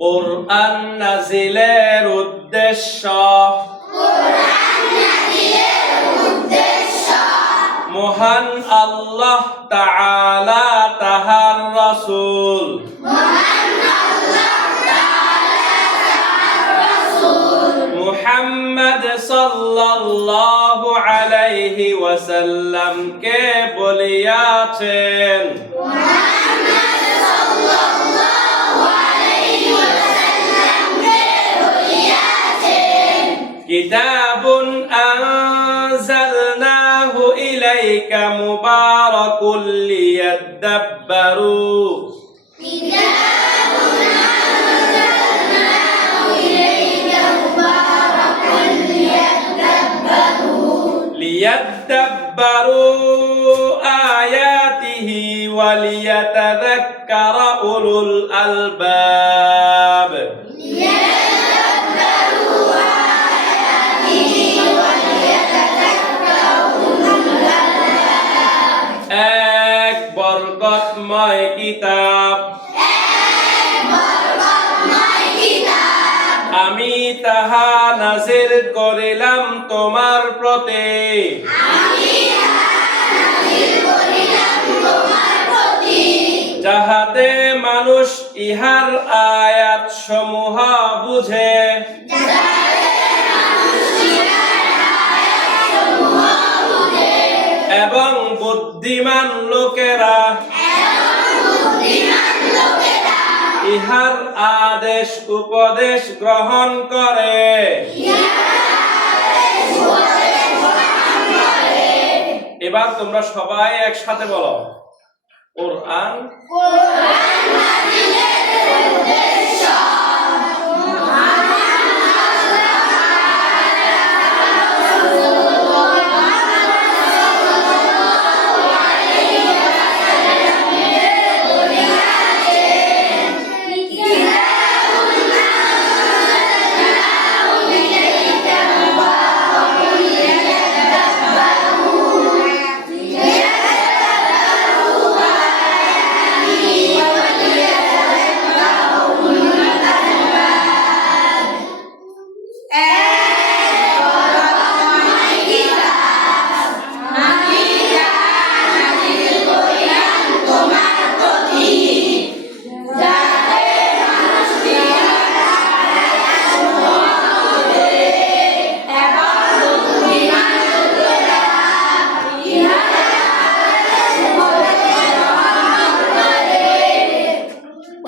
কোরআন নাজিলের উদ্দেশ্য মহান আল্লাহ তাআলা তাহার রাসূল মুহাম্মদ সাল্লাল্লাহু আলাইহি ওয়াসাল্লাম কে বলিয়াছেন কিতাবুন আনজালনাহু ইলাইকা মুবারাকুল লিয়াদাব্বারু আয়াতিহি ওয়া লিয়াতাযাক্কারা উলুল আলবাব এক বরকতময় কিতাব আমি তাহা নাযিল করিলাম তোমার প্রতি যাহাতে মানুষ ইহার আয়াত সমূহ বুঝে এবং বুদ্ধিমান লোকেরা ইহার আদেশ উপদেশ গ্রহণ করে এবার তোমরা সবাই একসাথে বলো কোরআন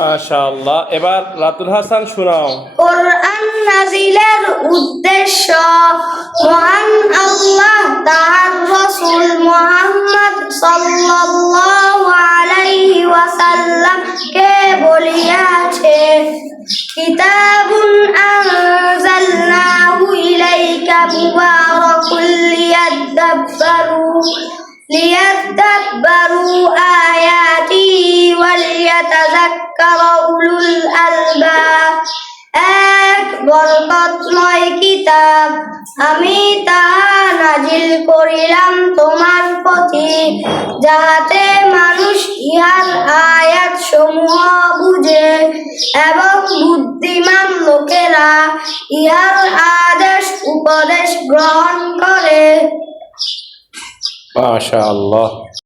মাশাআল্লাহ এবার রাতুল হাসান শোনাও কোরআন নাজিলের উদ্দেশ্য মহান আল্লাহ তার রাসূল মুহাম্মদ সাল্লাল্লাহু আলাইহি ওয়াসাল্লাম কে বলিয়াছে কিতাবুন আনজালনাহু ইলাইকা মুবারাকুল লিয়াদাব্বারু আয়াতিহি ওয়া লিয়াতাযাক্কারা উলুল আলবাব এক বরকতময় কিতাব আমি তাহা নাজিল করিলাম তোমার প্রতি যাহাতে মানুষ ইহার আয়াত সমূহ বুঝে এবং বুদ্ধিমান লোকেরা ইহার আদেশ উপদেশ গ্রহণ করে মাশাআল্লাহ।